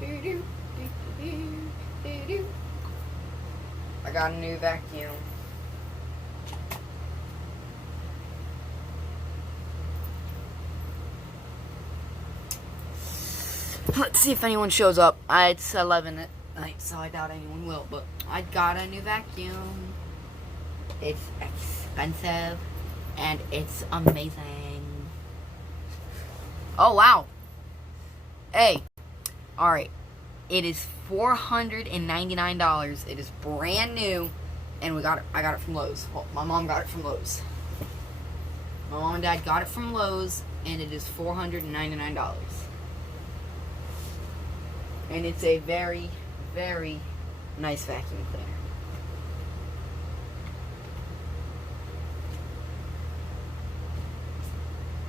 I got a new vacuum. Let's see if anyone shows up. It's 11 at night, so I doubt anyone will, but I got a new vacuum. It's expensive, and it's amazing. Oh, wow. Hey. Alright. It is $499. It is brand new, and I got it from Lowe's. Well, my mom got it from Lowe's. My mom and dad got it from Lowe's, and it is $499. And it's a very, very nice vacuum cleaner.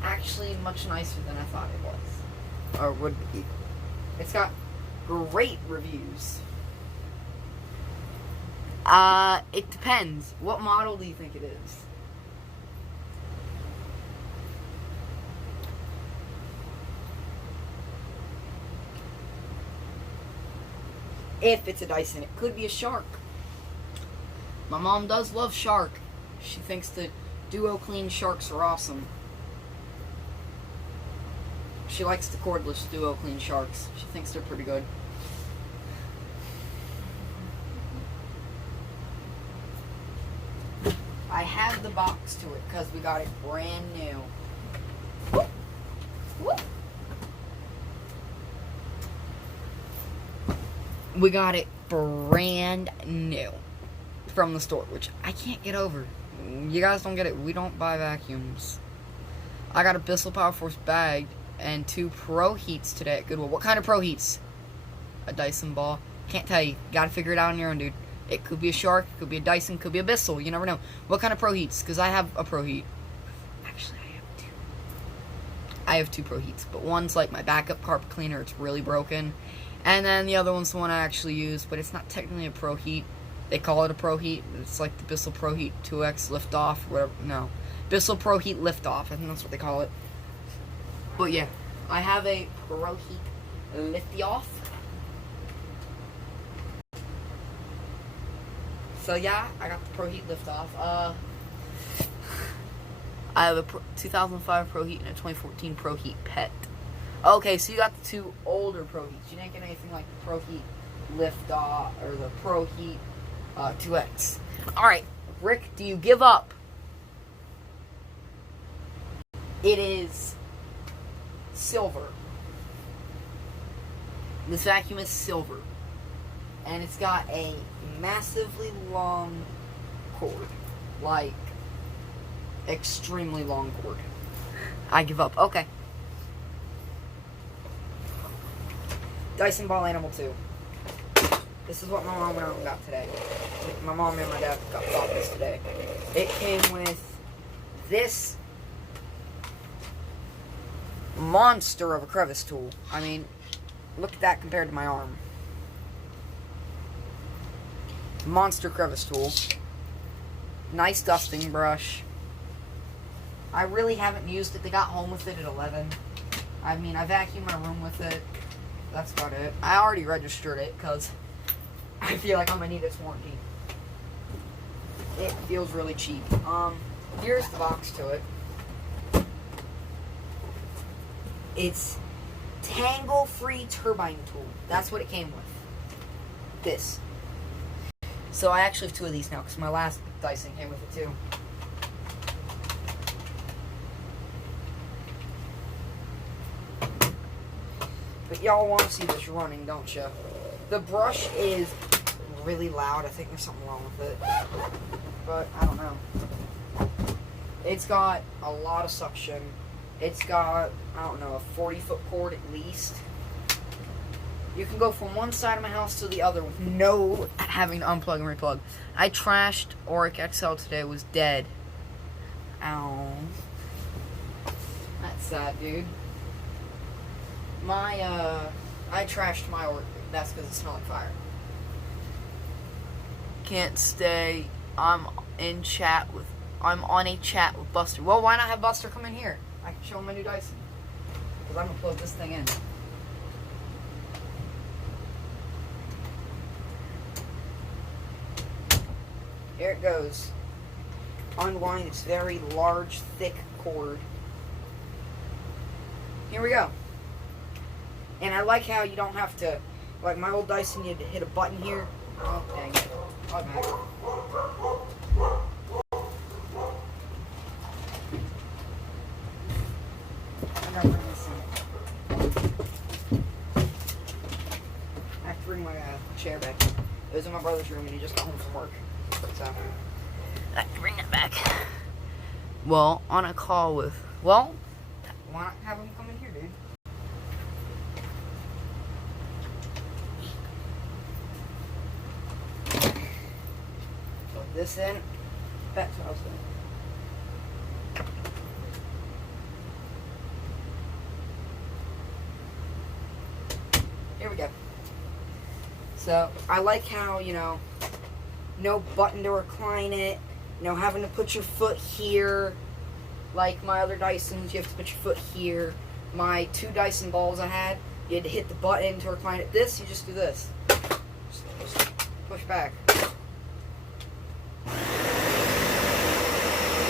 Actually, much nicer than I thought it was. Or would be. It's got great reviews. It depends. What model do you think it is? If it's a Dyson, it could be a Shark. My mom does love Shark. She thinks the Duo Clean Sharks are awesome. She likes the cordless Duo Clean Sharks. She thinks they're pretty good. I have the box to it because we got it brand new. Whoop. Whoop. We got it brand new from the store, which I can't get over. You guys don't get it. We don't buy vacuums. I got a Bissell Power Force bag and 2 Pro Heats today at Goodwill. What kind of Pro Heats? A Dyson ball. Can't tell you. Gotta figure it out on your own, dude. It could be a Shark, it could be a Dyson, could be a Bissell. You never know. What kind of Pro Heats? Because I have a Pro Heat. Actually, I have 2. I have 2 Pro Heats, but one's like my backup carpet cleaner. It's really broken. And then the other one's the one I actually use, but it's not technically a Pro Heat. They call it a Pro Heat. It's like the Bissell Pro Heat 2X Lift-Off, whatever. No. Bissell Pro Heat Lift-Off. I think that's what they call it. But yeah, I have a Pro Heat Lift-Off. So yeah, I got the Pro Heat Lift-Off. I have a 2005 Pro Heat and a 2014 Pro Heat Pet. Okay, so you got the 2 older Pro Heats. You didn't get anything like the Pro Heat Lift-Off or the Pro Heat 2X. Alright, Rick, do you give up? It is silver. This vacuum is silver. And it's got a massively long cord. Like, extremely long cord. I give up. Okay. Dyson Ball Animal 2. This is what my mom and I got today. My mom and my dad bought this today. It came with this monster of a crevice tool. I mean, look at that compared to my arm. Monster crevice tool. Nice dusting brush. I really haven't used it. They got home with it at 11. I mean, I vacuumed my room with it. That's about it. I already registered it because I feel like I'm gonna need its warranty. It feels really cheap. Here's the box to it. It's tangle-free turbine tool. That's what it came with. This. So I actually have 2 of these now because my last Dyson came with it too. But y'all want to see this running, don't you? The brush is really loud. I think there's something wrong with it. But I don't know. It's got a lot of suction. It's got, I don't know, a 40-foot cord at least. You can go from one side of my house to the other with no having to unplug and replug. I trashed Auric XL today. It was dead. Ow. That's sad, dude. I trashed my Auric. That's because it smelled like fire. Can't stay. I'm on a chat with Buster. Well, why not have Buster come in here? I can show him my new Dyson. Because I'm going to plug this thing in. Here it goes. Unwind its very large, thick cord. Here we go. And I like how you don't have to, like my old Dyson, you had to hit a button here. Oh, dang it. Automatic. I gotta bring this in. I have to bring my chair back. It was in my brother's room and he just got home from work. So, I have to bring that back. Well, on a call with, well, why not have him come in here, dude? Put this in. That's what I was doing. Here we go. So, I like how, you know, no button to recline it, no having to put your foot here. Like my other Dysons, you have to put your foot here. My 2 Dyson balls I had, you had to hit the button to recline it. This, you just do this. Just push back. You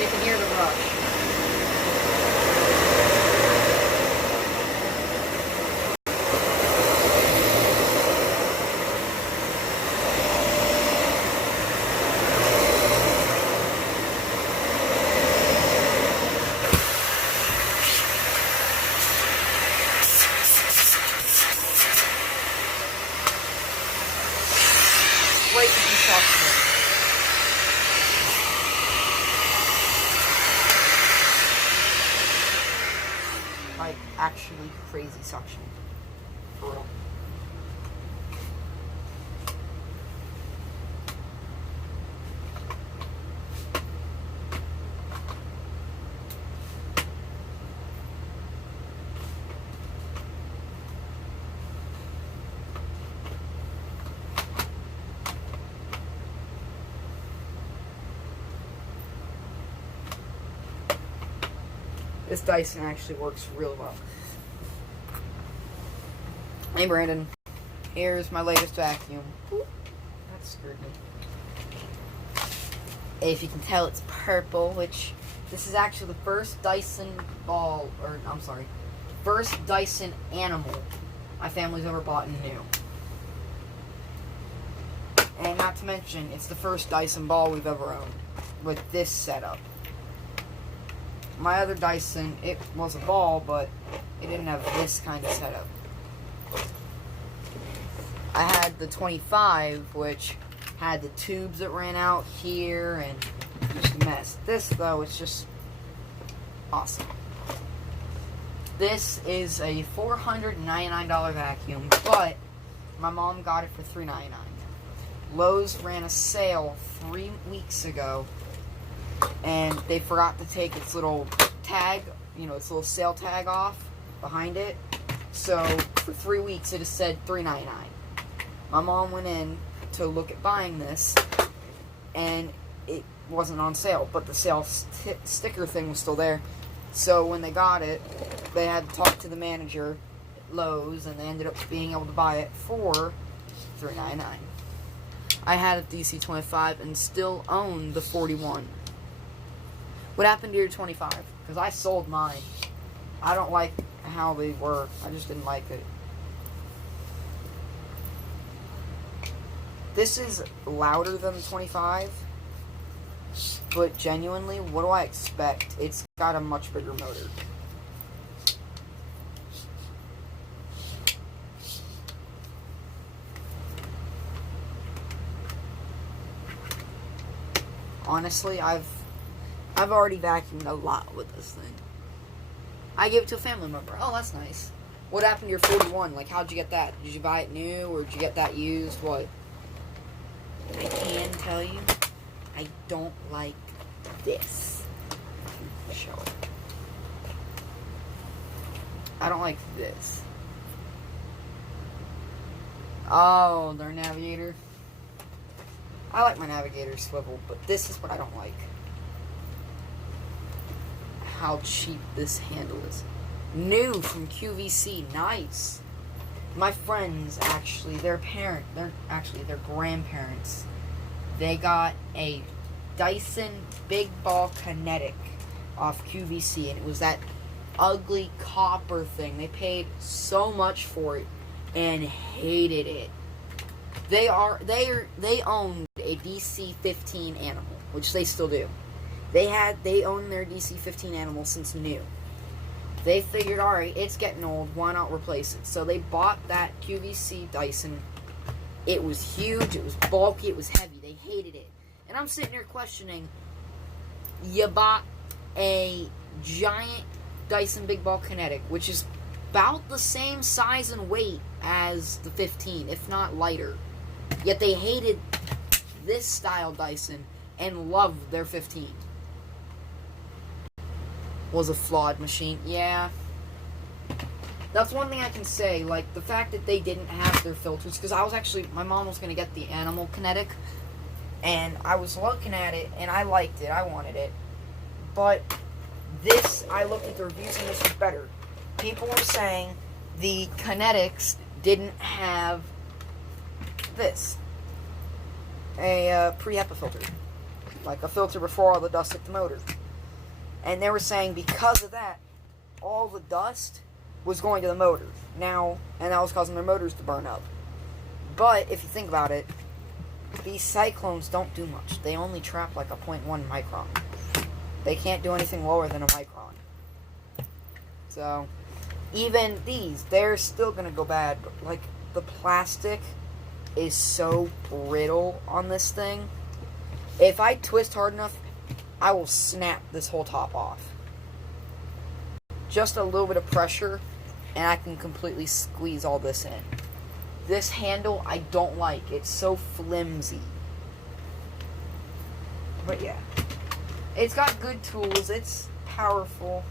can hear the rush. Crazy suction. Like, actually crazy suction. For real. This Dyson actually works real well. Hey Brandon, here's my latest vacuum. Ooh, that scared me. If you can tell, it's purple, which this is actually the first Dyson ball, or I'm sorry, first Dyson animal my family's ever bought new. And not to mention, it's the first Dyson ball we've ever owned with this setup. My other Dyson, it was a ball, but it didn't have this kind of setup. I had the 25, which had the tubes that ran out here, and just a mess. This, though, it's just awesome. This is a $499 vacuum, but my mom got it for $399. Lowe's ran a sale 3 weeks ago, and they forgot to take its little tag, you know, its little sale tag off behind it. So for 3 weeks it has said $399. My mom went in to look at buying this, and it wasn't on sale, but the sale sticker thing was still there. So when they got it, they had to talk to the manager at Lowe's, and they ended up being able to buy it for $399. I had a DC-25 and still own the 41. What happened to your 25? Because I sold mine. I don't like how they were. I just didn't like it. This is louder than the 25. But genuinely, what do I expect? It's got a much bigger motor. Honestly, I've already vacuumed a lot with this thing. I gave it to a family member. Oh, that's nice. What happened to your 41? Like, how'd you get that? Did you buy it new, or did you get that used? What? I can tell you, I don't like this. Show it. I don't like this. Oh, their navigator. I like my navigator swivel, but this is what I don't like. How cheap this handle is. New from QVC. Nice. My friends, actually, their grandparents, they got a Dyson Big Ball Kinetic off QVC, and it was that ugly copper thing. They paid so much for it and hated it. They owned a DC-15 animal, which they still do. They owned their DC-15 animal since new. They figured, alright, it's getting old, why not replace it? So they bought that QVC Dyson. It was huge, it was bulky, it was heavy. They hated it. And I'm sitting there questioning, you bought a giant Dyson Big Ball Kinetic, which is about the same size and weight as the 15, if not lighter. Yet they hated this style Dyson and loved their 15. Was a flawed machine. Yeah. That's one thing I can say. Like, the fact that they didn't have their filters. Because my mom was going to get the Animal Kinetic. And I was looking at it, and I liked it. I wanted it. But this, I looked at the reviews, and this was better. People were saying the Kinetics didn't have this. A pre-HEPA filter. Like a filter before all the dust hit the motor. And they were saying because of that, all the dust was going to the motor. Now, and that was causing their motors to burn up. But, if you think about it, these cyclones don't do much. They only trap like a 0.1 micron. They can't do anything lower than a micron. So, even these, they're still going to go bad. But, like, the plastic is so brittle on this thing. If I twist hard enough, I will snap this whole top off. Just a little bit of pressure, and I can completely squeeze all this in. This handle, I don't like. It's so flimsy. But yeah. It's got good tools. It's powerful.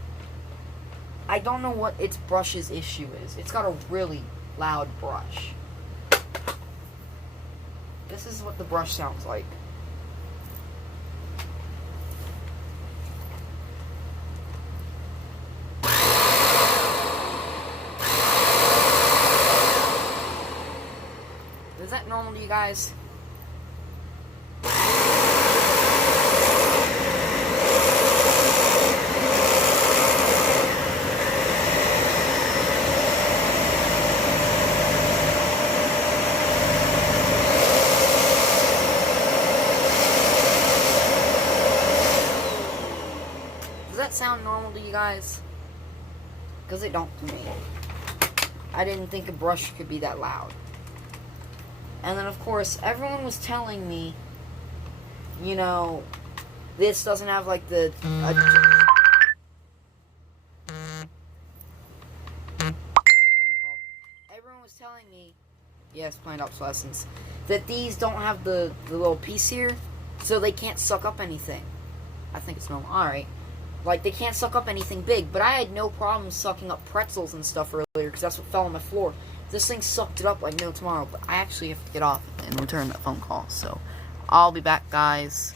I don't know what its brush's issue is. It's got a really loud brush. This is what the brush sounds like. Is that normal to you guys? Does that sound normal to you guys? Because it don't to me. I didn't think a brush could be that loud. And then, of course, everyone was telling me, you know, this doesn't have, like, the... I got a phone call. Everyone was telling me, yes, planned obsolescence, that these don't have the little piece here, so they can't suck up anything. I think it's normal. Alright. Like, they can't suck up anything big, but I had no problem sucking up pretzels and stuff earlier, because that's what fell on my floor. This thing sucked it up like no tomorrow, but I actually have to get off and return that phone call, so I'll be back, guys.